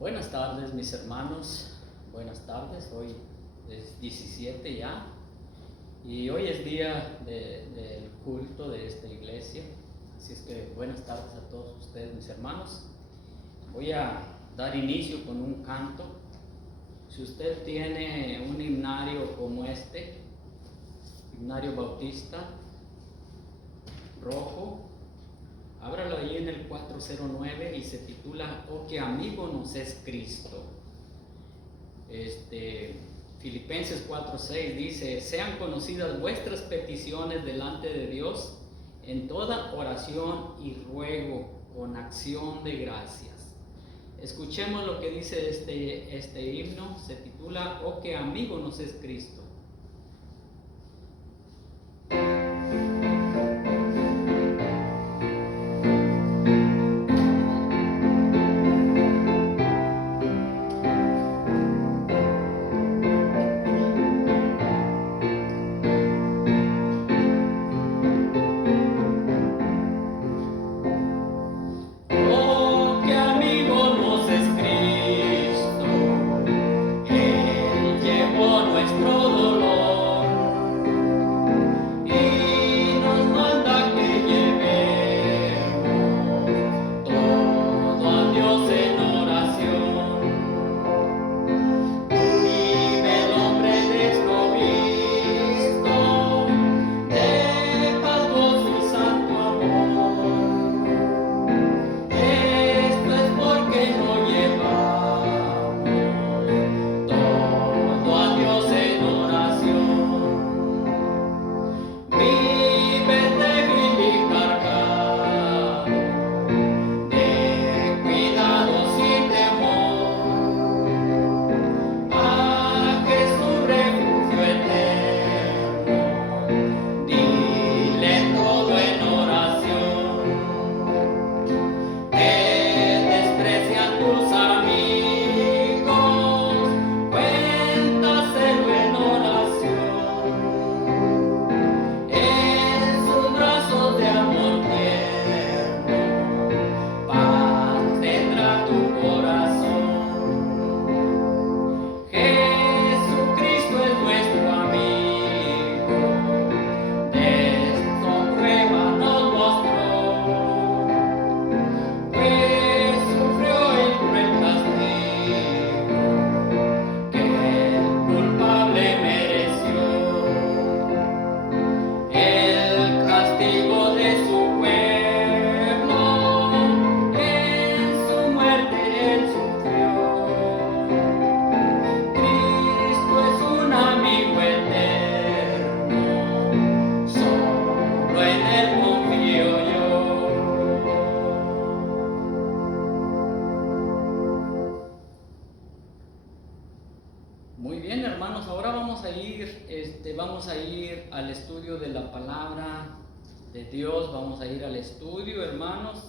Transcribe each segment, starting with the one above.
Buenas tardes, mis hermanos. Buenas tardes. Hoy es 17 ya. Y hoy es día del culto de esta iglesia. Así es que buenas tardes a todos ustedes, mis hermanos. Voy a dar inicio con un canto. Si usted tiene un himnario como este, himnario bautista, rojo, ábralo ahí en el 409 y se titula "Oh, qué amigo nos es Cristo". Filipenses 4:6 dice: sean conocidas vuestras peticiones delante de Dios en toda oración y ruego con acción de gracias. Escuchemos lo que dice este himno. Se titula "Oh, qué amigo nos es Cristo". Vamos a ir al estudio de la palabra de Dios. Vamos a ir al estudio, hermanos,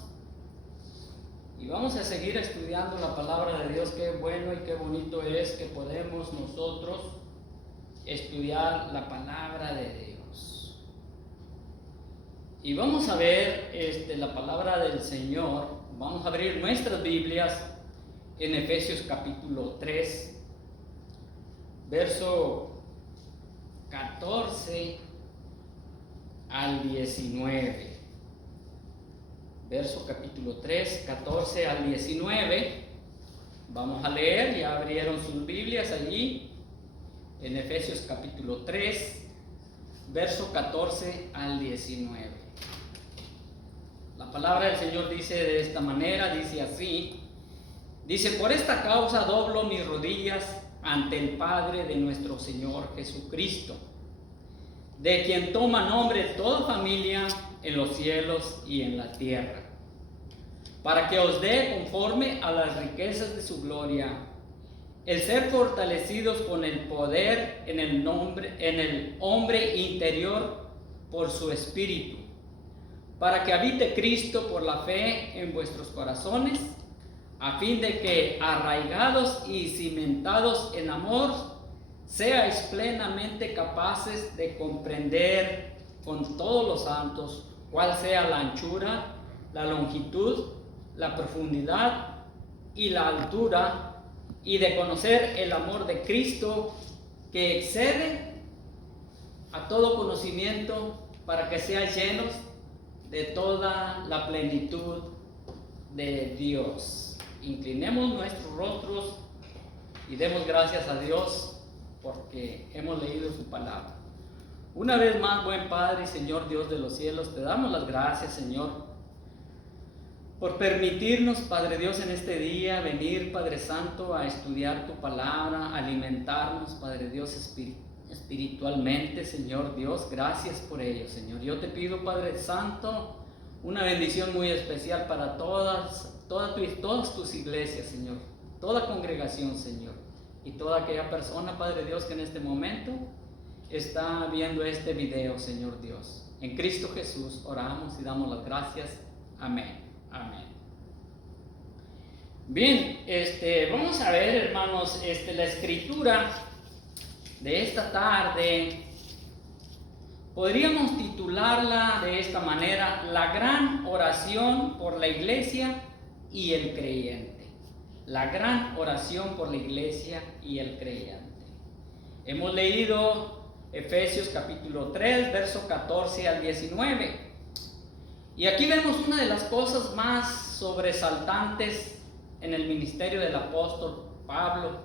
y vamos a seguir estudiando la palabra de Dios. Qué bueno y qué bonito es que podemos nosotros estudiar la palabra de Dios. Y vamos a ver la palabra del Señor. Vamos a abrir nuestras Biblias en Efesios capítulo 3, verso 14 al 19. Verso capítulo 3, 14 al 19. Vamos a leer. Ya abrieron sus Biblias allí en Efesios capítulo 3, verso 14 al 19. La palabra del Señor dice de esta manera, dice así. Dice: por esta causa doblo mis rodillas ante el Padre de nuestro Señor Jesucristo, de quien toma nombre toda familia en los cielos y en la tierra, para que os dé, conforme a las riquezas de su gloria, el ser fortalecidos con el poder en el hombre interior por su espíritu, para que habite Cristo por la fe en vuestros corazones, a fin de que, arraigados y cimentados en amor, seáis plenamente capaces de comprender con todos los santos cuál sea la anchura, la longitud, la profundidad y la altura, y de conocer el amor de Cristo que excede a todo conocimiento, para que sean llenos de toda la plenitud de Dios. Inclinemos nuestros rostros y demos gracias a Dios porque hemos leído su palabra. Una vez más, buen Padre y Señor Dios de los cielos, te damos las gracias, Señor, por permitirnos, Padre Dios, en este día venir, Padre Santo, a estudiar tu palabra, alimentarnos, Padre Dios, espiritualmente, Señor Dios. Gracias por ello, Señor. Yo te pido, Padre Santo, una bendición muy especial para todas tus iglesias, Señor, toda congregación, Señor, y toda aquella persona, Padre Dios, que en este momento está viendo este video, Señor Dios. En Cristo Jesús oramos y damos las gracias. Amén. Amén. Bien, vamos a ver, hermanos, la escritura de esta tarde. Podríamos titularla de esta manera: la gran oración por la iglesia y el creyente. La gran oración por la iglesia y el creyente. Hemos leído Efesios capítulo 3, verso 14 al 19. Y aquí vemos una de las cosas más sobresaltantes en el ministerio del apóstol Pablo.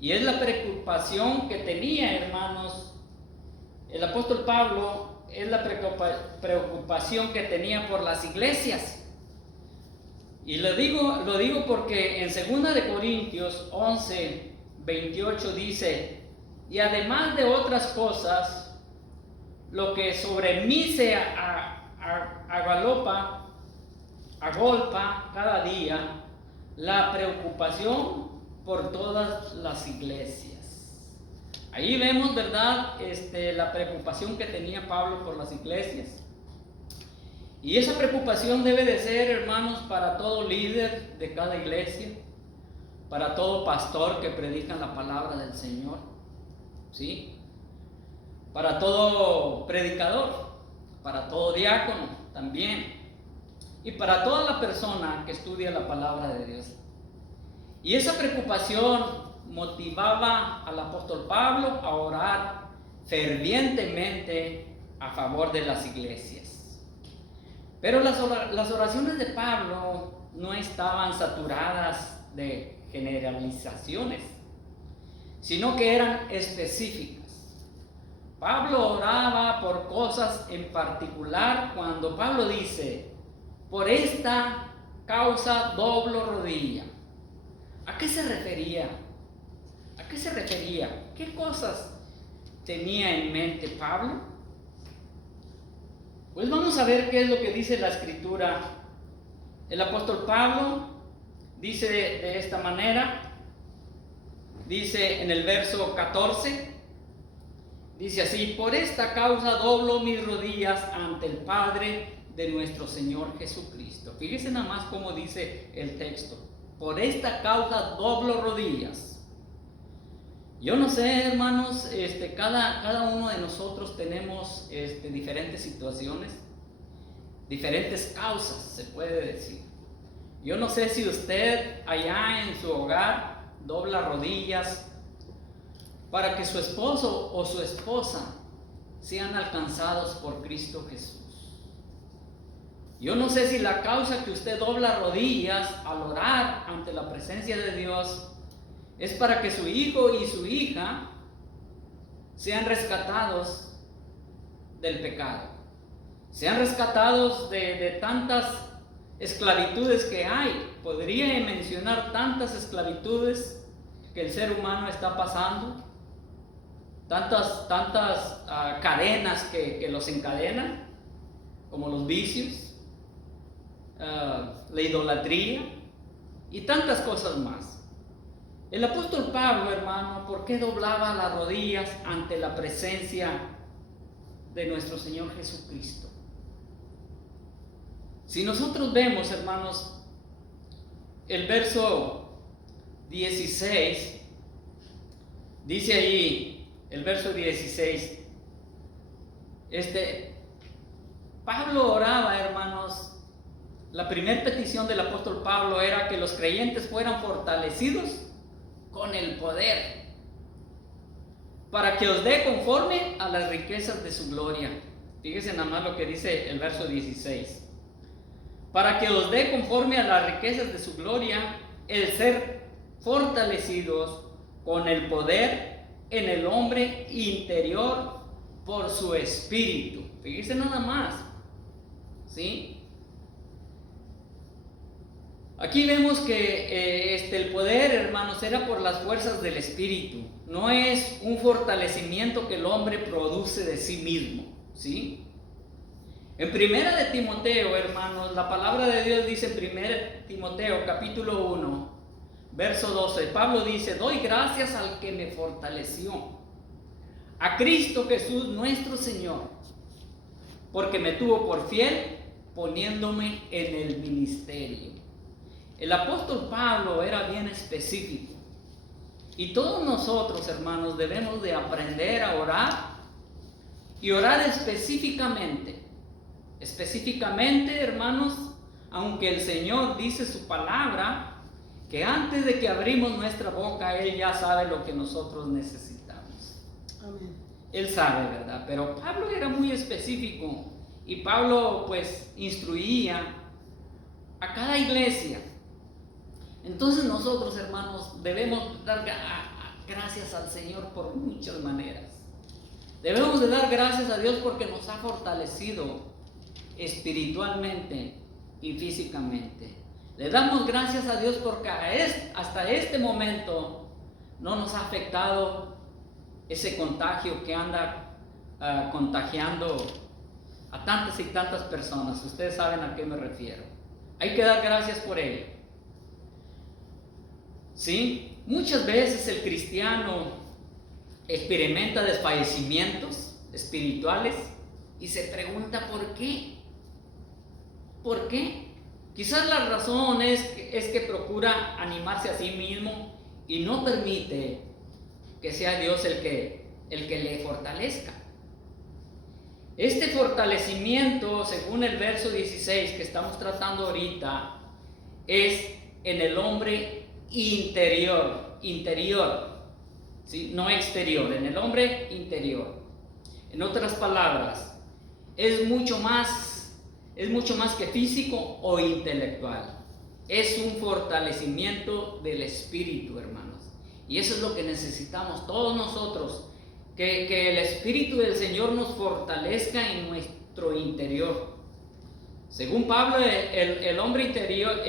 Y es la preocupación que tenía, hermanos. El apóstol Pablo es la preocupación que tenía por las iglesias. Y lo digo porque en 2 de Corintios 11, 28 dice: y además de otras cosas, lo que sobre mí se agolpa cada día, la preocupación por todas las iglesias. Ahí vemos, ¿verdad?, la preocupación que tenía Pablo por las iglesias. Y esa preocupación debe de ser, hermanos, para todo líder de cada iglesia, para todo pastor que predica la palabra del Señor, ¿sí? Para todo predicador, para todo diácono también, y para toda la persona que estudia la palabra de Dios. Y esa preocupación motivaba al apóstol Pablo a orar fervientemente a favor de las iglesias. Pero las oraciones de Pablo no estaban saturadas de generalizaciones, sino que eran específicas. Pablo oraba por cosas en particular. Cuando Pablo dice: por esta causa doblo rodilla, ¿a qué se refería? ¿A qué se refería? ¿Qué cosas tenía en mente Pablo? Pues vamos a ver qué es lo que dice la escritura. El apóstol Pablo dice de esta manera. Dice en el verso 14, dice así: por esta causa doblo mis rodillas ante el Padre de nuestro Señor Jesucristo. Fíjense nada más cómo dice el texto: por esta causa doblo rodillas. Yo no sé, hermanos, cada uno de nosotros tenemos diferentes situaciones, diferentes causas, se puede decir. Yo no sé si usted allá en su hogar dobla rodillas para que su esposo o su esposa sean alcanzados por Cristo Jesús. Yo no sé si la causa que usted dobla rodillas al orar ante la presencia de Dios es para que su hijo y su hija sean rescatados del pecado, sean rescatados de tantas esclavitudes que hay. Podría mencionar tantas esclavitudes que el ser humano está pasando, tantas cadenas que los encadenan, como los vicios, la idolatría y tantas cosas más. El apóstol Pablo, hermano, ¿por qué doblaba las rodillas ante la presencia de nuestro Señor Jesucristo? Si nosotros vemos, hermanos, el verso 16, dice ahí, el verso 16, Pablo oraba, hermanos, La primera petición del apóstol Pablo era que los creyentes fueran fortalecidos con el poder, para que os dé conforme a las riquezas de su gloria. Fíjense nada más lo que dice el verso 16. Para que os dé conforme a las riquezas de su gloria, el ser fortalecidos con el poder en el hombre interior por su espíritu. Fíjense nada más, ¿sí? Aquí vemos que el poder, hermanos, era por las fuerzas del espíritu. No es un fortalecimiento que el hombre produce de sí mismo, ¿sí? En primera de Timoteo, hermanos, la palabra de Dios dice en primera Timoteo capítulo 1, verso 12, Pablo dice: doy gracias al que me fortaleció, a Cristo Jesús nuestro Señor, porque me tuvo por fiel poniéndome en el ministerio. El apóstol Pablo era bien específico, y todos nosotros, hermanos, debemos de aprender a orar, y orar específicamente, hermanos, aunque el Señor dice su palabra, que antes de que abrimos nuestra boca, Él ya sabe lo que nosotros necesitamos. Amén. Él sabe, ¿verdad? Pero Pablo era muy específico, y Pablo pues instruía a cada iglesia. Entonces nosotros, hermanos, debemos dar gracias al Señor por muchas maneras. Debemos de dar gracias a Dios porque nos ha fortalecido espiritualmente y físicamente. Le damos gracias a Dios porque hasta este momento no nos ha afectado ese contagio que anda contagiando a tantas y tantas personas. Ustedes saben a qué me refiero. Hay que dar gracias por ello. ¿Sí? Muchas veces el cristiano experimenta desfallecimientos espirituales y se pregunta ¿por qué? ¿Por qué? Quizás la razón es que procura animarse a sí mismo y no permite que sea Dios el que le fortalezca. Este fortalecimiento, según el verso 16 que estamos tratando ahorita, es en el hombre interior, ¿sí? No exterior, en el hombre interior. En otras palabras, es mucho más que físico o intelectual. Es un fortalecimiento del espíritu, hermanos. Y eso es lo que necesitamos todos nosotros, que el espíritu del Señor nos fortalezca en nuestro interior. Según Pablo, el hombre interior,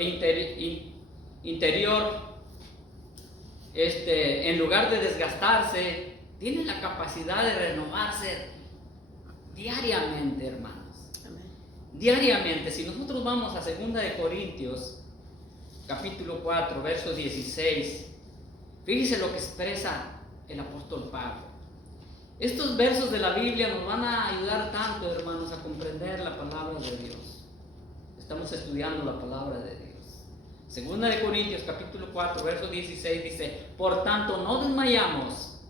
en lugar de desgastarse, tiene la capacidad de renovarse diariamente, hermanos. Amén. Diariamente. Si nosotros vamos a 2 de Corintios, capítulo 4, verso 16, fíjese lo que expresa el apóstol Pablo. Estos versos de la Biblia nos van a ayudar tanto, hermanos, a comprender la palabra de Dios. Estamos estudiando la palabra de Dios. 2 de Corintios capítulo 4 verso 16 dice: por tanto no desmayamos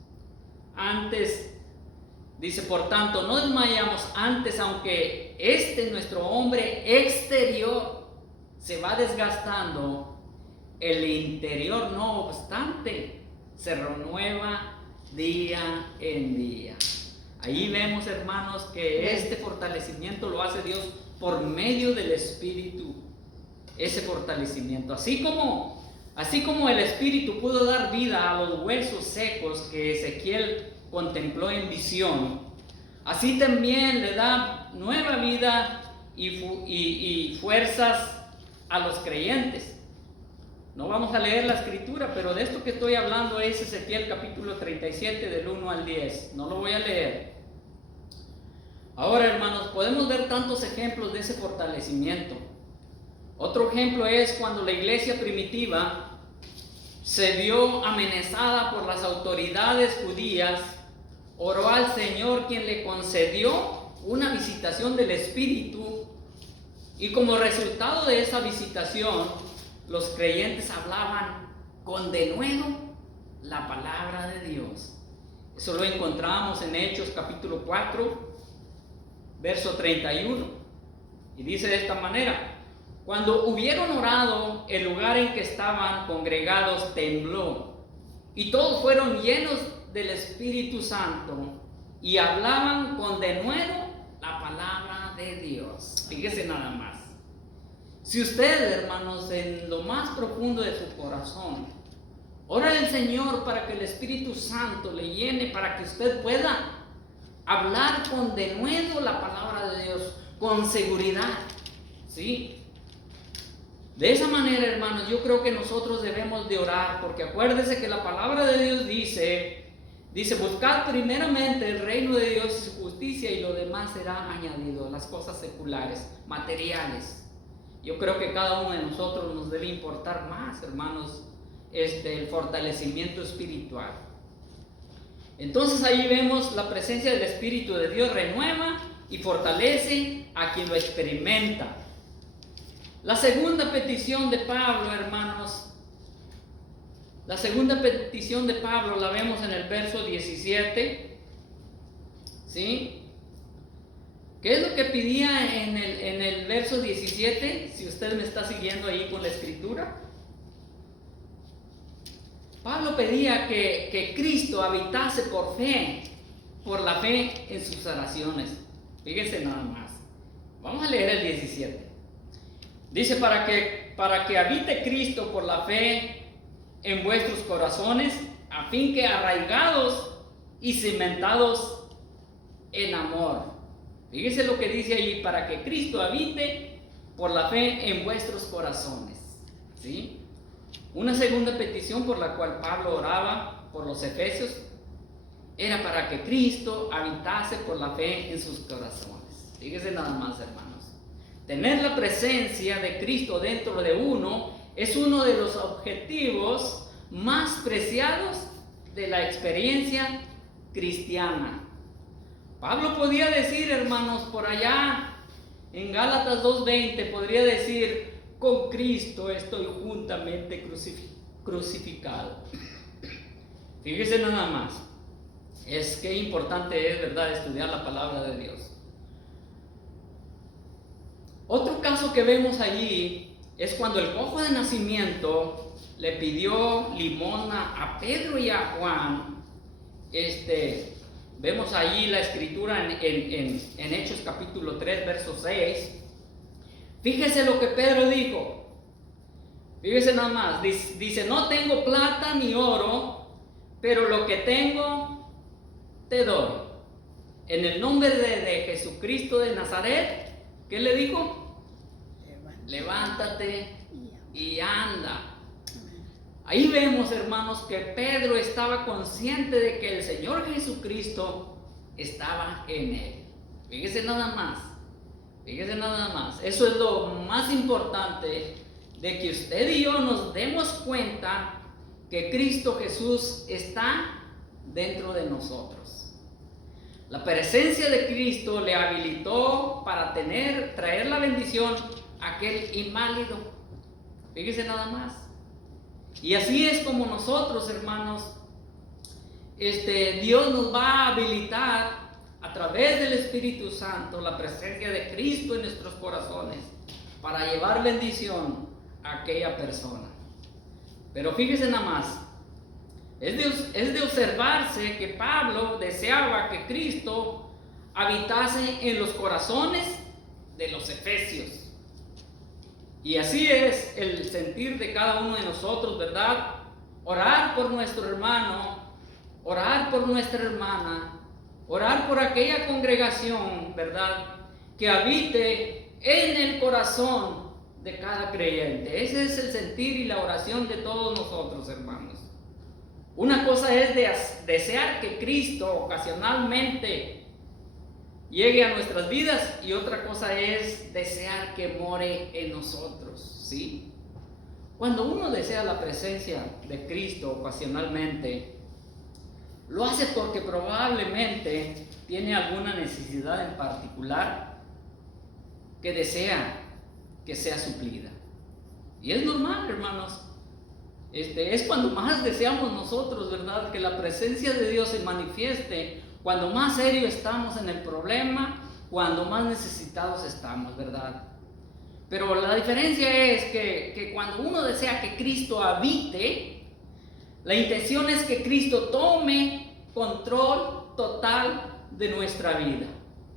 antes, aunque nuestro hombre exterior se va desgastando, el interior no obstante se renueva día en día. Ahí vemos, hermanos, que este fortalecimiento lo hace Dios por medio del Espíritu. Ese fortalecimiento, así como el Espíritu pudo dar vida a los huesos secos que Ezequiel contempló en visión, así también le da nueva vida y fuerzas a los creyentes. No vamos a leer la escritura, pero de esto que estoy hablando es Ezequiel capítulo 37 del 1 al 10. No lo voy a leer. Ahora, hermanos, podemos ver tantos ejemplos de ese fortalecimiento. Otro ejemplo es cuando la iglesia primitiva se vio amenazada por las autoridades judías, oró al Señor, quien le concedió una visitación del Espíritu, y como resultado de esa visitación, los creyentes hablaban con denuedo la palabra de Dios. Eso lo encontramos en Hechos capítulo 4, verso 31. Y dice de esta manera: Cuando hubieron orado, el lugar en que estaban congregados tembló, y todos fueron llenos del Espíritu Santo y hablaban con denuedo la palabra de Dios. Fíjese nada más. Si usted, hermanos, en lo más profundo de su corazón, ora al Señor para que el Espíritu Santo le llene, para que usted pueda hablar con denuedo la palabra de Dios, con seguridad, ¿sí? De esa manera, hermanos, yo creo que nosotros debemos de orar, porque acuérdese que la palabra de Dios dice, buscad primeramente el reino de Dios y su justicia, y lo demás será añadido, las cosas seculares, materiales. Yo creo que cada uno de nosotros nos debe importar más, hermanos, el fortalecimiento espiritual. Entonces ahí vemos la presencia del Espíritu de Dios renueva y fortalece a quien lo experimenta. La segunda petición de Pablo, hermanos, la segunda petición de Pablo la vemos en el verso 17, ¿sí? ¿Qué es lo que pedía en el verso 17? Si usted me está siguiendo ahí con la escritura. Pablo pedía que Cristo habitase por la fe en sus oraciones. Fíjense nada más. Vamos a leer el 17. Dice, para que habite Cristo por la fe en vuestros corazones, a fin que arraigados y cimentados en amor. Fíjese lo que dice allí, para que Cristo habite por la fe en vuestros corazones, ¿sí? Una segunda petición por la cual Pablo oraba por los efesios era para que Cristo habitase por la fe en sus corazones. Fíjese nada más, hermanos. Tener la presencia de Cristo dentro de uno es uno de los objetivos más preciados de la experiencia cristiana. Pablo podía decir, hermanos, por allá en Gálatas 2:20, podría decir, con Cristo estoy juntamente crucificado. Fíjese nada más, es que importante es, ¿verdad?, estudiar la palabra de Dios. Otro caso que vemos allí es cuando el cojo de nacimiento le pidió limosna a Pedro y a Juan. Vemos allí la escritura en Hechos capítulo 3, verso 6. Fíjese lo que Pedro dijo. Fíjese nada más. Dice, no tengo plata ni oro, pero lo que tengo te doy. En el nombre de Jesucristo de Nazaret, ¿qué le dijo? Levántate y anda. Ahí vemos, hermanos, que Pedro estaba consciente de que el Señor Jesucristo estaba en él. Fíjese nada más. Fíjese nada más. Eso es lo más importante, de que usted y yo nos demos cuenta que Cristo Jesús está dentro de nosotros. La presencia de Cristo le habilitó para traer la bendición a aquel inválido. Fíjese nada más. Y así es como nosotros, hermanos, Dios nos va a habilitar a través del Espíritu Santo, la presencia de Cristo en nuestros corazones, para llevar bendición a aquella persona. Pero fíjese nada más, es de observarse que Pablo deseaba que Cristo habitase en los corazones de los efesios. Y así es el sentir de cada uno de nosotros, ¿verdad? Orar por nuestro hermano, orar por nuestra hermana, orar por aquella congregación, ¿verdad?, que habite en el corazón de cada creyente. Ese es el sentir y la oración de todos nosotros, hermanos. Una cosa es desear que Cristo ocasionalmente llegue a nuestras vidas, y otra cosa es desear que more en nosotros, ¿sí? Cuando uno desea la presencia de Cristo ocasionalmente, lo hace porque probablemente tiene alguna necesidad en particular que desea que sea suplida. Y es normal, hermanos. Es cuando más deseamos nosotros, ¿verdad?, que la presencia de Dios se manifieste, cuando más serio estamos en el problema, cuando más necesitados estamos, ¿verdad? Pero la diferencia es que cuando uno desea que Cristo habite, la intención es que Cristo tome control total de nuestra vida.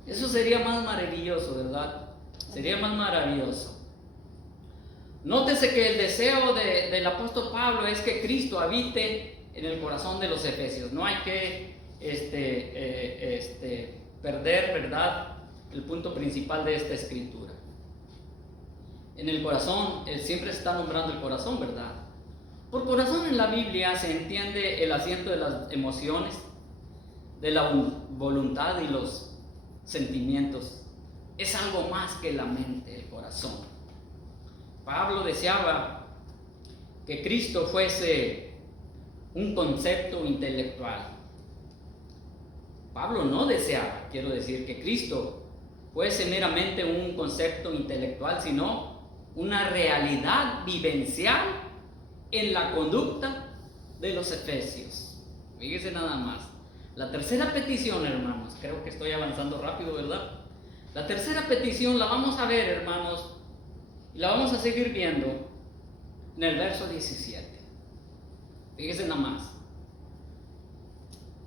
Eso sería más maravilloso, ¿verdad? Sería más maravilloso. Nótese que el deseo del apóstol Pablo es que Cristo habite en el corazón de los efesios. No hay que perder, ¿verdad?, el punto principal de esta escritura. En el corazón, siempre se está nombrando el corazón, ¿verdad? Por corazón en la Biblia se entiende el asiento de las emociones, de la voluntad y los sentimientos. Es algo más que la mente, el corazón. Pablo deseaba que Cristo fuese un concepto intelectual. Pablo no deseaba, quiero decir, que Cristo fuese meramente un concepto intelectual, sino una realidad vivencial en la conducta de los efesios. Fíjese nada más. La tercera petición, hermanos, creo que estoy avanzando rápido, ¿verdad? La tercera petición la vamos a ver, hermanos, y la vamos a seguir viendo en el verso 17. Fíjese nada más.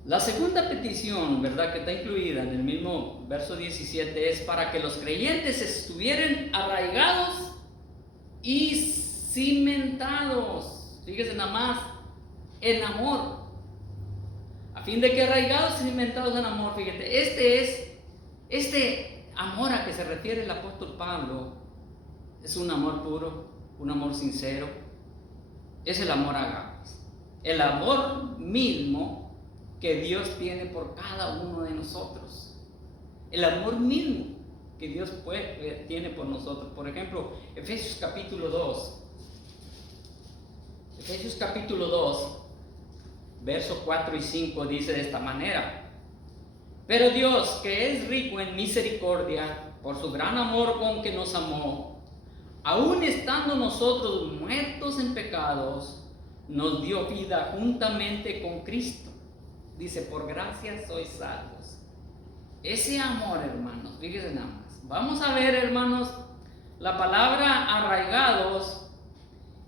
La segunda petición, ¿verdad?, que está incluida en el mismo verso 17 es para que los creyentes estuvieran arraigados y cimentados. Fíjese nada más, en amor. A fin de que arraigados y cimentados en amor, fíjate, este amor a que se refiere el apóstol Pablo es un amor puro, un amor sincero. Es el amor agape, el amor mismo que Dios tiene por cada uno de nosotros. El amor mismo que Dios tiene por nosotros. Por ejemplo, Efesios capítulo 2. Efesios capítulo 2, versos 4 y 5 dice de esta manera: pero Dios, que es rico en misericordia, por su gran amor con que nos amó, aun estando nosotros muertos en pecados, nos dio vida juntamente con Cristo. Dice, por gracia sois salvos. Ese amor, hermanos, fíjense nada más. Vamos a ver, hermanos, la palabra arraigados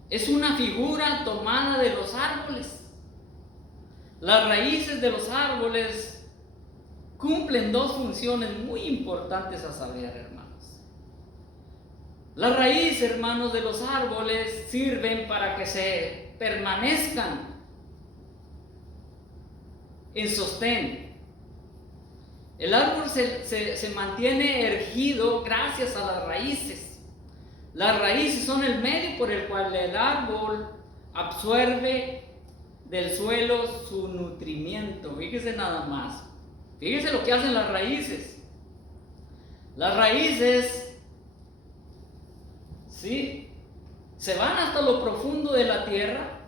es una figura tomada de los árboles. Las raíces de los árboles cumplen dos funciones muy importantes a saber, hermanos. Las raíces, hermanos, de los árboles sirven para que se permanezcan en sostén. El árbol se mantiene erguido gracias a las raíces. Las raíces son el medio por el cual el árbol absorbe del suelo su nutrimiento. Fíjese nada más. Fíjese lo que hacen las raíces. Las raíces, ¿sí?, se van hasta lo profundo de la tierra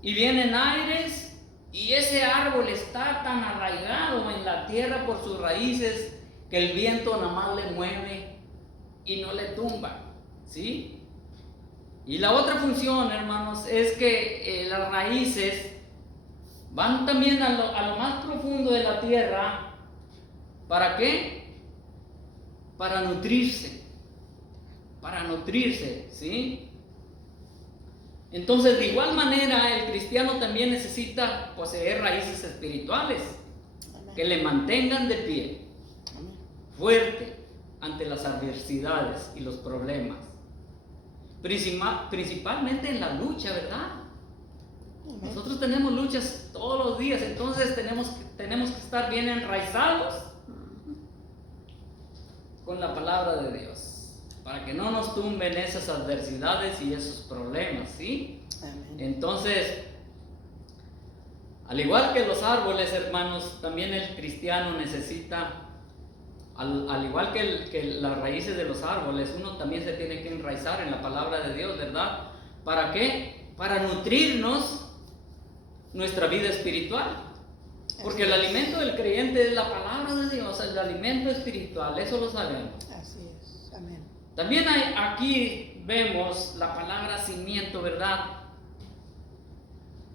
y vienen aires, y ese árbol está tan arraigado en la tierra por sus raíces que el viento nada más le mueve y no le tumba, ¿sí? Y la otra función, hermanos, es que las raíces van también a lo más profundo de la tierra. ¿Para qué? Para nutrirse, ¿sí? Entonces, de igual manera, el cristiano también necesita poseer raíces espirituales. Amén. Que le mantengan de pie, amén, fuerte ante las adversidades y los problemas, principalmente en la lucha, ¿verdad? Amén. Nosotros tenemos luchas todos los días, entonces tenemos que estar bien enraizados con la palabra de Dios, para que no nos tumben esas adversidades y esos problemas, ¿sí? Amén. Entonces, al igual que los árboles, hermanos, también el cristiano necesita, al igual que las raíces de los árboles, uno también se tiene que enraizar en la palabra de Dios, ¿verdad? ¿Para qué? Para nutrirnos nuestra vida espiritual. Porque el alimento del creyente es la palabra de Dios, el alimento espiritual, eso lo sabemos. Así es, amén. También aquí vemos la palabra cimiento, ¿verdad?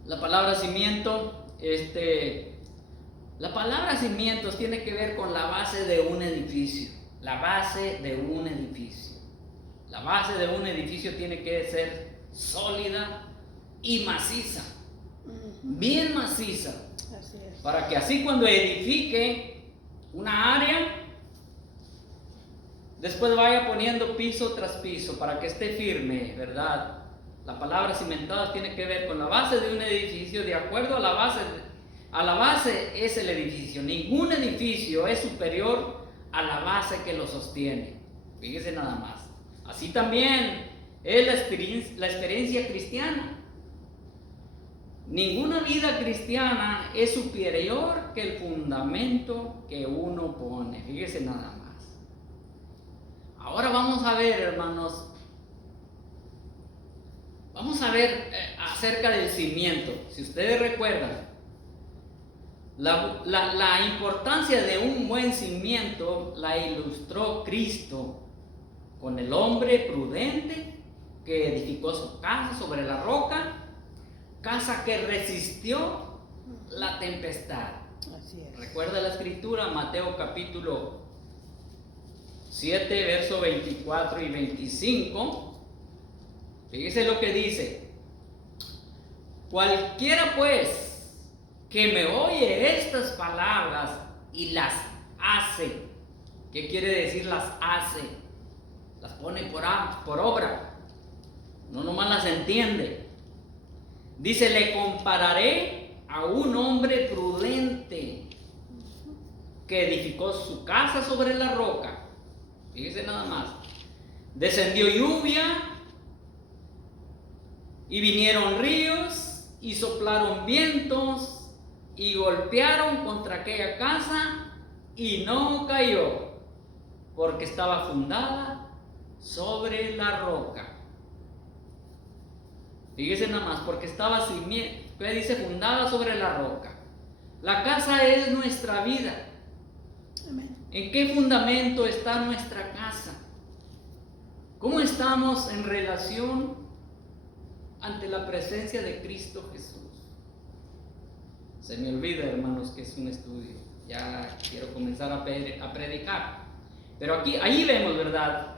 La palabra cimiento, la palabra cimientos tiene que ver con la base de un edificio, la base de un edificio. La base de un edificio tiene que ser sólida y maciza, bien maciza, Así es. para que así cuando edifique una área, después vaya poniendo piso tras piso para que esté firme, ¿verdad? La palabra cimentada tiene que ver con la base de un edificio, de acuerdo a la base. A la base es el edificio. Ningún edificio es superior a la base que lo sostiene. Fíjese nada más. Así también es la experiencia cristiana. Ninguna vida cristiana es superior que el fundamento que uno pone. Fíjese nada más. Ahora vamos a ver, hermanos, vamos a ver acerca del cimiento. Si ustedes recuerdan, la importancia de un buen cimiento la ilustró Cristo con el hombre prudente que edificó su casa sobre la roca, casa que resistió la tempestad. Así es. Recuerda la escritura, Mateo capítulo 7, verso 24 y 25. Fíjese lo que dice: cualquiera pues que me oye estas palabras y las hace. ¿Qué quiere decir las hace? Las pone por obra, no nomás las entiende. Dice: le compararé a un hombre prudente que edificó su casa sobre la roca. Fíjese nada más. Descendió lluvia y vinieron ríos y soplaron vientos y golpearon contra aquella casa y no cayó, porque estaba fundada sobre la roca. Fíjese nada más, porque estaba ¿qué dice? Fundada sobre la roca. La casa es nuestra vida. Amén. ¿En qué fundamento está nuestra casa? ¿Cómo estamos en relación ante la presencia de Cristo Jesús? Se me olvida, hermanos, que es un estudio. Ya quiero comenzar a predicar. Pero ahí vemos, ¿verdad?,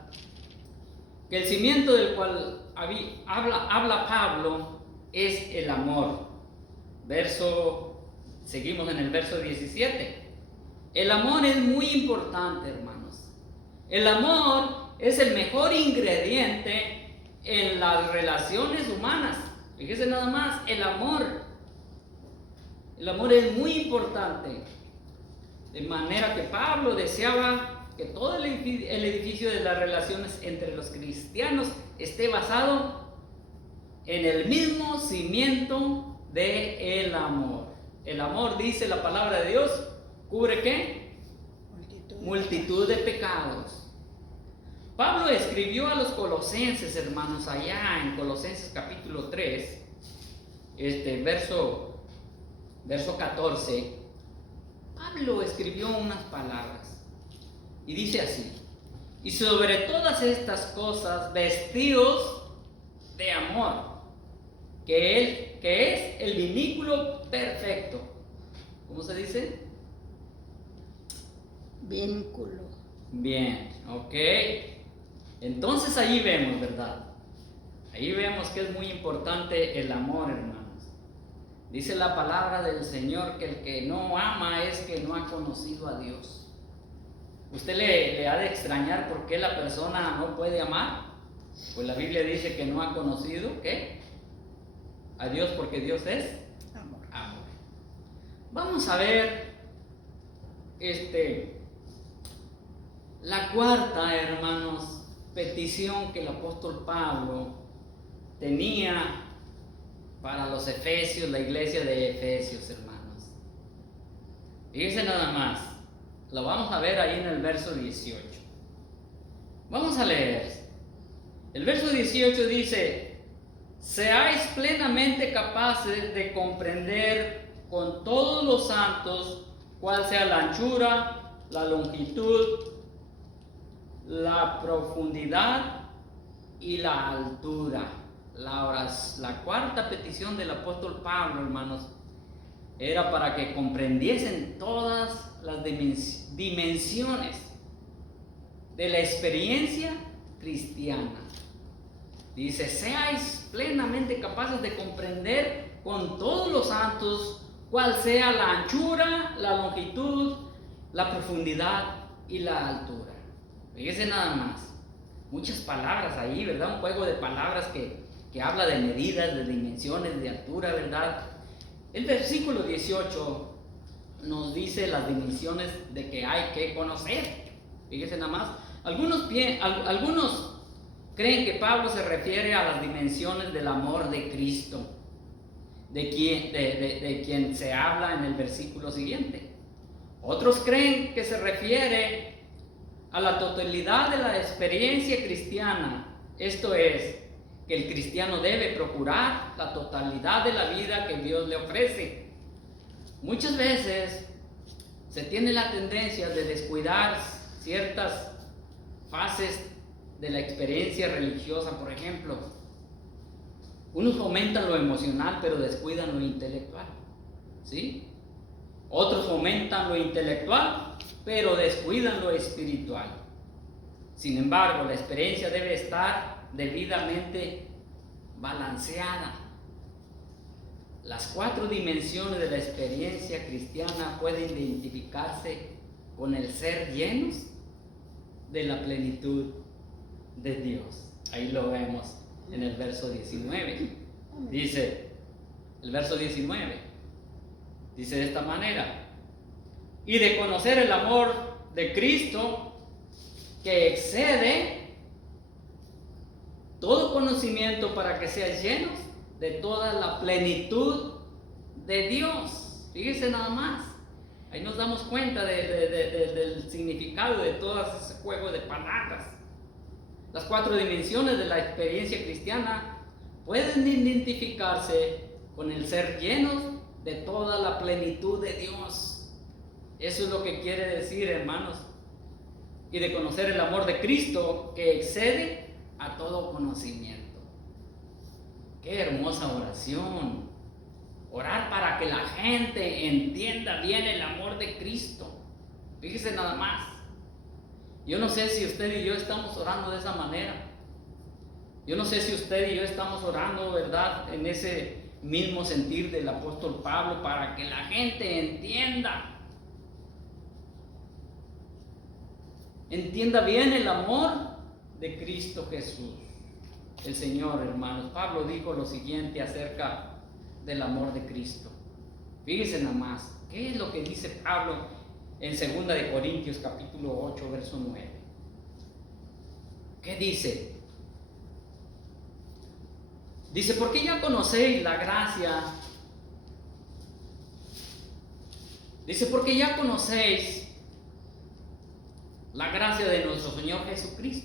que el cimiento del cual habla Pablo es el amor. Seguimos en el verso 17. El amor es muy importante, hermanos. El amor es el mejor ingrediente en las relaciones humanas. Fíjese nada más, el amor es muy importante. De manera que Pablo deseaba que todo el edificio de las relaciones entre los cristianos esté basado en el mismo cimiento del amor. El amor, dice la palabra de Dios, ¿cubre qué? Multitud de pecados. Pablo escribió a los colosenses, hermanos, allá en Colosenses capítulo 3, verso 14. Pablo escribió unas palabras y dice así: y sobre todas estas cosas vestidos de amor, que es el vínculo perfecto. ¿Cómo se dice? Vínculo. Bien, ok. Entonces allí vemos, ¿verdad? Ahí vemos que es muy importante el amor, hermanos. Dice la palabra del Señor que el que no ama es que no ha conocido a Dios. ¿Usted le ha de extrañar por qué la persona no puede amar? Pues la Biblia dice que no ha conocido, ¿qué? A Dios, porque Dios es Amor. amor. Vamos a ver la cuarta, hermanos, petición que el apóstol Pablo tenía para los efesios, la iglesia de Efesios, hermanos. Fíjense nada más, lo vamos a ver ahí en el verso 18. Vamos a leer. El verso 18 dice: seáis plenamente capaces de comprender con todos los santos cuál sea la anchura, la longitud, la profundidad y la altura. La cuarta petición del apóstol Pablo, hermanos, era para que comprendiesen todas las dimensiones de la experiencia cristiana. Dice, seáis plenamente capaces de comprender con todos los santos cuál sea la anchura, la longitud, la profundidad y la altura. Fíjese nada más. Muchas palabras ahí, ¿verdad? Un juego de palabras que habla de medidas, de dimensiones, de altura, ¿verdad? El versículo 18 nos dice las dimensiones de que hay que conocer. Fíjese nada más. Algunos creen que Pablo se refiere a las dimensiones del amor de Cristo, de quien se habla en el versículo siguiente. Otros creen que se refiere a la totalidad de la experiencia cristiana, esto es, que el cristiano debe procurar la totalidad de la vida que Dios le ofrece. Muchas veces se tiene la tendencia de descuidar ciertas fases de la experiencia religiosa. Por ejemplo, unos fomentan lo emocional pero descuidan lo intelectual, ¿sí? Otros fomentan lo intelectual pero descuidan lo espiritual. Sin embargo, la experiencia debe estar debidamente balanceada. Las 4 dimensiones de la experiencia cristiana pueden identificarse con el ser llenos de la plenitud de Dios. Ahí lo vemos en el verso 19. Dice, el verso 19, dice de esta manera: y de conocer el amor de Cristo que excede todo conocimiento, para que sean llenos de toda la plenitud de Dios. Fíjense nada más. Ahí nos damos cuenta del significado de todo ese juego de palabras. Las 4 dimensiones de la experiencia cristiana pueden identificarse con el ser llenos de toda la plenitud de Dios. Eso es lo que quiere decir, hermanos. Y de conocer el amor de Cristo que excede a todo conocimiento. Qué hermosa oración. Orar para que la gente entienda bien el amor de Cristo. Fíjese nada más. Yo no sé si usted y yo estamos orando de esa manera. Yo no sé si usted y yo estamos orando, ¿verdad?, en ese mismo sentir del apóstol Pablo, para que la gente entienda bien el amor de Cristo Jesús, el Señor, hermanos. Pablo dijo lo siguiente acerca del amor de Cristo. Fíjense nada más, ¿qué es lo que dice Pablo en 2 de Corintios capítulo 8, verso 9? ¿Qué dice? Dice, porque ya conocéis la gracia. Dice, porque ya conocéis la gracia de nuestro Señor Jesucristo,